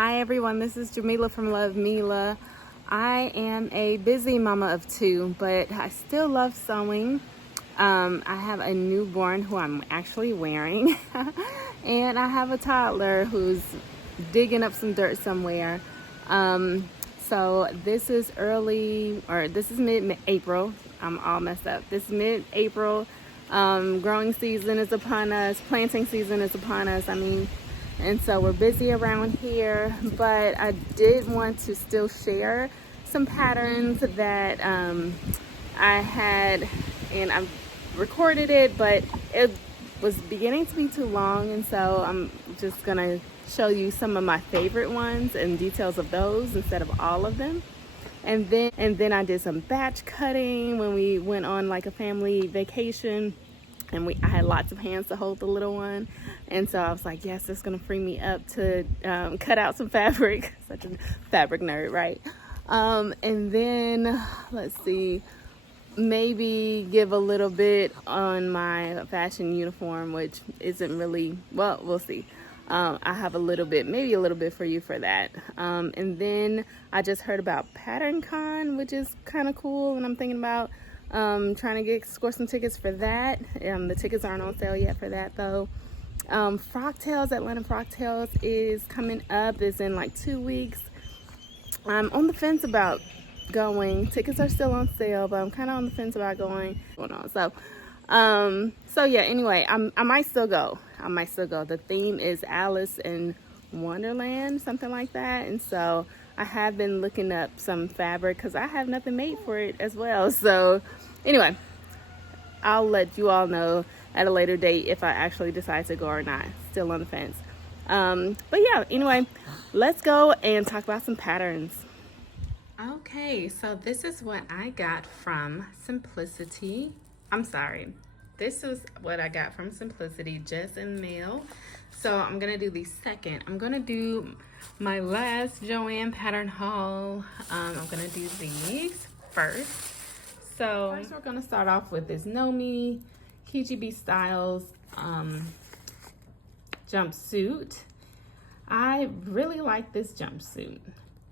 Hi everyone, this is Jamila from Love Mila. I am a busy mama of two, but I still love sewing. I have a newborn who I'm actually wearing, and I have a toddler who's digging up some dirt somewhere. So this is mid-April. I'm all messed up. This is mid-April. Growing season is upon us. Planting season is upon us. And so we're busy around here, but I did want to still share some patterns that I had, and I've recorded it, but it was beginning to be too long, and so I'm just gonna show you some of my favorite ones and details of those instead of all of them. And then I did some batch cutting when we went on like a family vacation, and I had lots of hands to hold the little one, and so I was like, yes, it's gonna free me up to cut out some fabric. Such a fabric nerd, right? And then let's see, maybe give a little bit on my fashion uniform, which isn't really, well, we'll see. I have maybe a little bit for you for that. And then I just heard about Pattern Con, which is kind of cool, and I'm thinking about trying to score some tickets for that. The tickets aren't on sale yet for that though. Frocktails, Atlanta Frocktails is coming up. It's in like 2 weeks. I'm on the fence about going. Tickets are still on sale, but I'm kind of on the fence about going. So yeah, anyway, I might still go. The theme is Alice in Wonderland, something like that. And so I have been looking up some fabric because I have nothing made for it as well. So anyway, I'll let you all know at a later date if I actually decide to go or not. Still on the fence. But yeah, anyway, let's go and talk about some patterns. Okay, so this is what I got from Simplicity. This is what I got from Simplicity just in the mail. So I'm gonna do the second. I'm gonna do my last Joanne pattern haul. I'm gonna do these first. So first we're gonna start off with this Nomi KGB Styles jumpsuit. I really like this jumpsuit.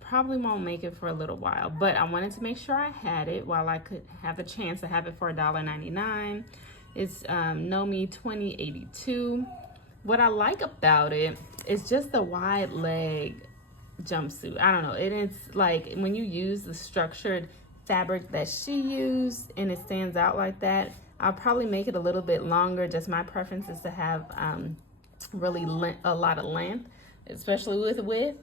Probably won't make it for a little while, but I wanted to make sure I had it while I could have the chance to have it for $1.99. It's Nomi 2082. What I like about it is just the wide leg jumpsuit. I don't know, it's like when you use the structured fabric that she used and it stands out like that, I'll probably make it a little bit longer. Just my preference is to have really a lot of length, especially with width.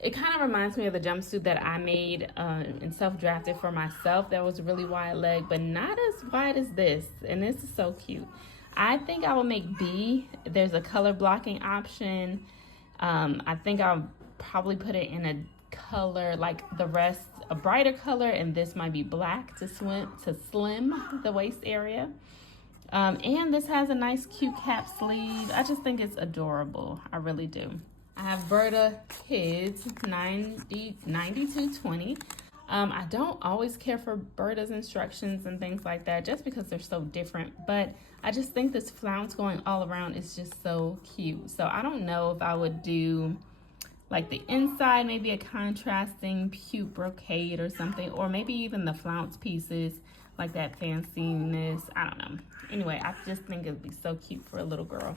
It kind of reminds me of the jumpsuit that I made and self-drafted for myself that was really wide leg, but not as wide as this. And this is so cute. I think I will make B. There's a color blocking option. I think I'll probably put it in a color like the rest, a brighter color, and this might be black to slim the waist area. And this has a nice cute cap sleeve. I just think it's adorable. I really do. I have Berta Kids 9220. I don't always care for Berta's instructions and things like that just because they're so different, but I just think this flounce going all around is just so cute. So I don't know if I would do like the inside, maybe a contrasting cute brocade or something, or maybe even the flounce pieces, like that fanciness. I don't know. Anyway, I just think it'd be so cute for a little girl.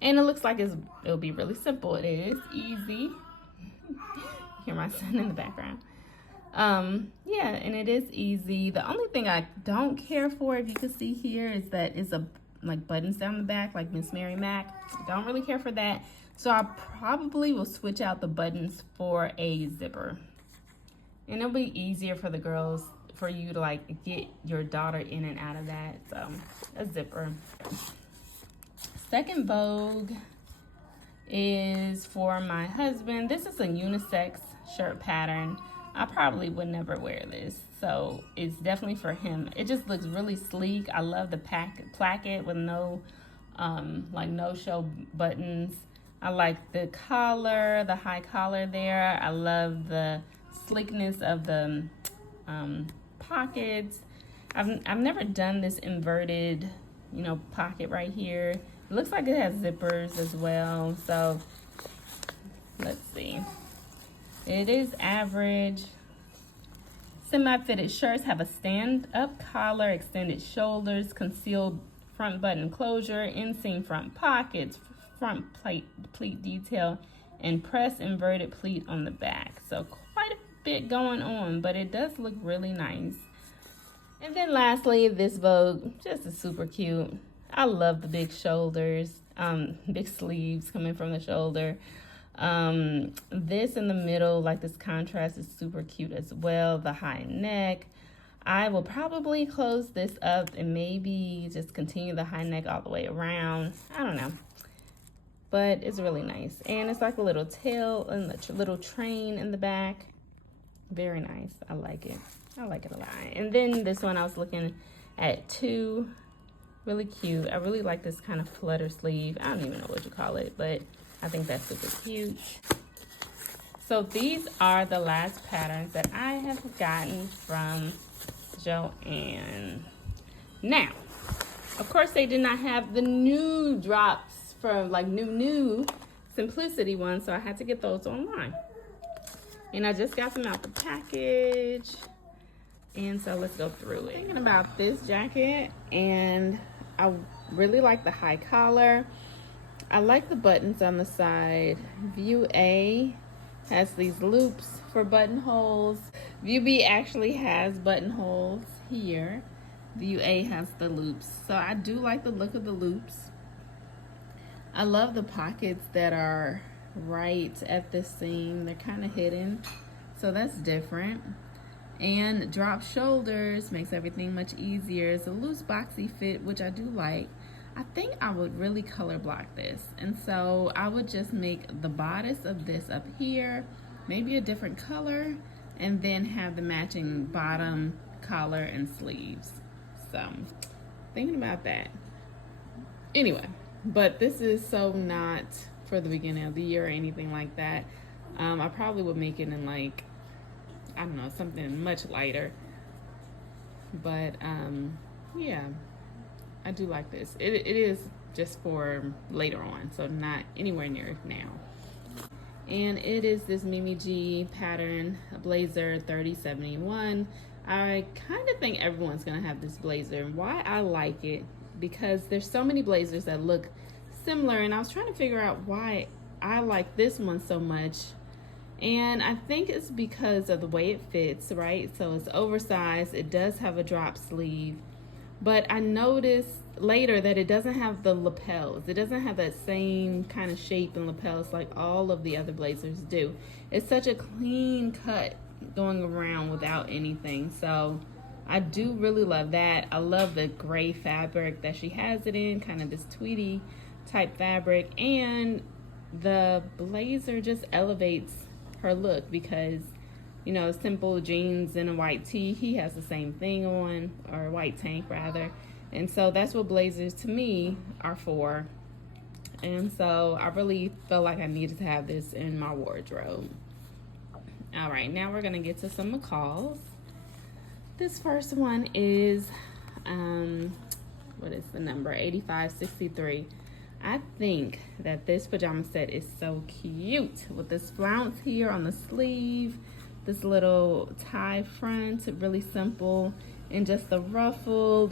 And it looks like it'll be really simple. It is easy. Hear my son in the background. Yeah, and it is easy. The only thing I don't care for, if you can see here, is that it's like buttons down the back, like Miss Mary Mac. Don't really care for that. So I probably will switch out the buttons for a zipper. And it'll be easier for the girls, for you to like get your daughter in and out of that. So a zipper. Second Vogue is for my husband. This is a unisex shirt pattern. I probably would never wear this, so it's definitely for him. It just looks really sleek. I love the placket with no no-show buttons. I like the collar, the high collar there. I love the sleekness of the pockets. I've never done this inverted, pocket right here. It looks like it has zippers as well. So let's see. It is average. Semi-fitted shirts have a stand-up collar, extended shoulders, concealed front button closure, inseam front pockets, front pleat detail, and press inverted pleat on the back. So quite a bit going on, but it does look really nice. And then lastly, this Vogue, just is super cute. I love the big shoulders, big sleeves coming from the shoulder. This in the middle, like this contrast, is super cute as well. The high neck. I will probably close this up and maybe just continue the high neck all the way around. I don't know. But it's really nice. And it's like a little tail and a little train in the back. Very nice. I like it. I like it a lot. And then this one I was looking at too. Really cute. I really like this kind of flutter sleeve. I don't even know what you call it, but I think that's super cute. So these are the last patterns that I have gotten from Joann. Now, of course, they did not have the new drops from like new Simplicity ones, so I had to get those online. And I just got them out the package. And so let's go through it. Thinking about this jacket, and I really like the high collar. I like the buttons on the side. View A has these loops for buttonholes. View B actually has buttonholes here. View A has the loops. So I do like the look of the loops. I love the pockets that are right at the seam. They're kind of hidden, so that's different. And drop shoulders makes everything much easier. It's a loose boxy fit, which I do like. I think I would really color block this, and so I would just make the bodice of this up here, maybe a different color, and then have the matching bottom, collar, and sleeves. So thinking about that. Anyway, but this is so not for the beginning of the year or anything like that. I probably would make it in like, I don't know, something much lighter. But yeah, I do like this. It is just for later on, so not anywhere near now. And it is this Mimi G pattern, a blazer 3071. I kind of think everyone's gonna have this blazer. And why I like it, because there's so many blazers that look similar, and I was trying to figure out why I like this one so much. And I think it's because of the way it fits, right? So it's oversized. It does have a drop sleeve, but I noticed later that it doesn't have the lapels. It doesn't have that same kind of shape and lapels like all of the other blazers do. It's such a clean cut going around without anything. So I do really love that. I love the gray fabric that she has it in, kind of this tweedy type fabric. And the blazer just elevates her look because, you know, simple jeans and a white tee, he has the same thing on, or a white tank rather. And so that's what blazers to me are for. And so I really felt like I needed to have this in my wardrobe. All right, now we're gonna get to some McCalls. This first one is, what is the number? 8563. I think that this pajama set is so cute with this flounce here on the sleeve, this little tie front, really simple, and just the ruffle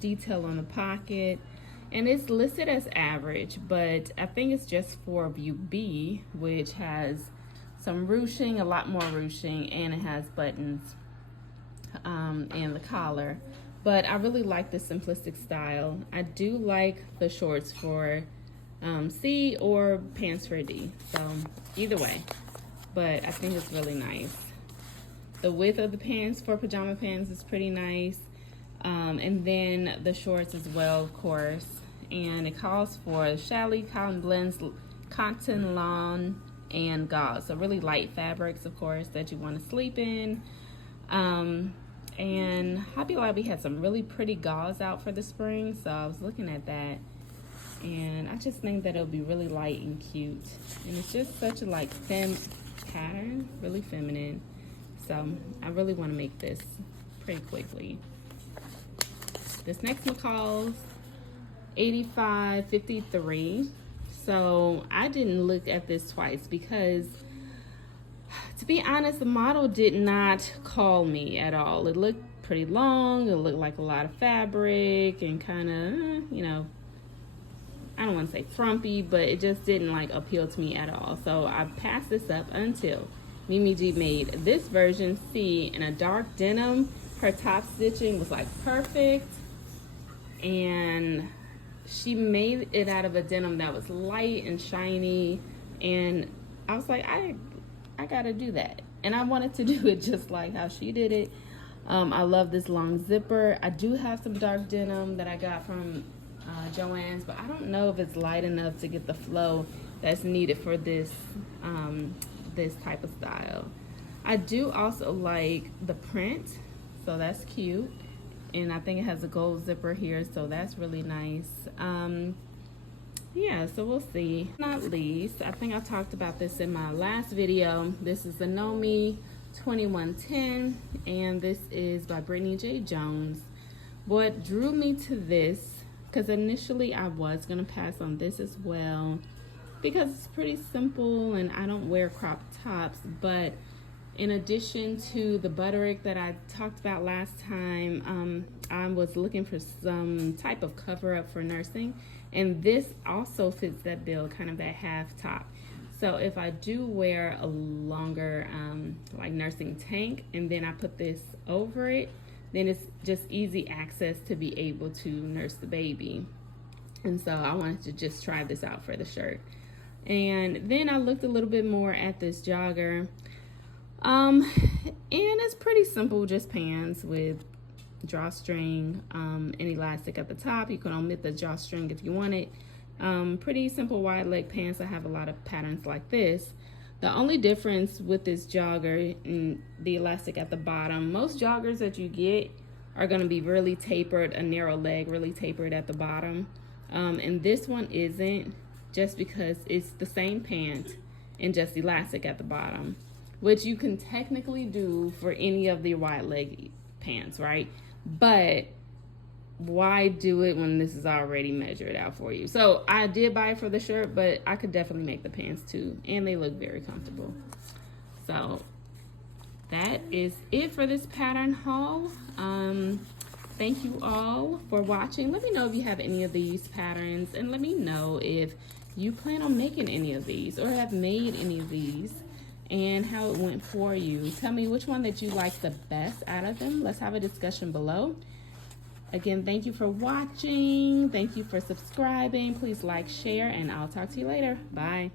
detail on the pocket. And it's listed as average, but I think it's just for view B, which has some ruching, a lot more ruching, and it has buttons and the collar. But I really like the simplistic style. I do like the shorts for C or pants for D. So either way, but I think it's really nice. The width of the pants for pajama pants is pretty nice. And then the shorts as well, of course. And it calls for challis, cotton blends, cotton lawn, and gauze. So really light fabrics, of course, that you want to sleep in. And Hobby Lobby had some really pretty gauze out for the spring, so I was looking at that, and I just think that it'll be really light and cute, and it's just such a like femme pattern, really feminine. So I really want to make this pretty quickly. This next McCall's 8553. So I didn't look at this twice because To be honest, the model did not call me at all. It looked pretty long. It looked like a lot of fabric and kind of, you know, I don't want to say frumpy, but it just didn't like appeal to me at all. So I passed this up until Mimi G made this version C in a dark denim. Her top stitching was like perfect, and she made it out of a denim that was light and shiny, and I was like, I gotta do that, and I wanted to do it just like how she did it. I love this long zipper. I do have some dark denim that I got from Joann's, but I don't know if it's light enough to get the flow that's needed for this this type of style. I do also like the print, so that's cute, and I think it has a gold zipper here, so that's really nice. Yeah, so we'll see. Not least, I think I talked about this in my last video. This is the Nomi 2110, and this is by Brittany J. Jones. What drew me to this, because initially I was gonna pass on this as well, because it's pretty simple and I don't wear crop tops, but in addition to the butterick that I talked about last time, I was looking for some type of cover up for nursing, and this also fits that bill, kind of that half top. So if I do wear a longer like nursing tank and then I put this over it, then it's just easy access to be able to nurse the baby. And so I wanted to just try this out for the shirt. And then I looked a little bit more at this jogger. And it's pretty simple, just pants with drawstring, and elastic at the top. You can omit the drawstring if you want it. Pretty simple wide leg pants. I have a lot of patterns like this. The only difference with this jogger and the elastic at the bottom, most joggers that you get are going to be really tapered, a narrow leg, really tapered at the bottom. And this one isn't, just because it's the same pant and just elastic at the bottom, which you can technically do for any of the wide leg pants, right? But why do it when this is already measured out for you? So I did buy it for the shirt, but I could definitely make the pants too, and they look very comfortable. So that is it for this pattern haul. Thank you all for watching. Let me know if you have any of these patterns, and let me know if you plan on making any of these or have made any of these and how it went for you. Tell me which one that you like the best out of them. Let's have a discussion below. Again, thank you for watching. Thank you for subscribing. Please like, share, and I'll talk to you later. Bye.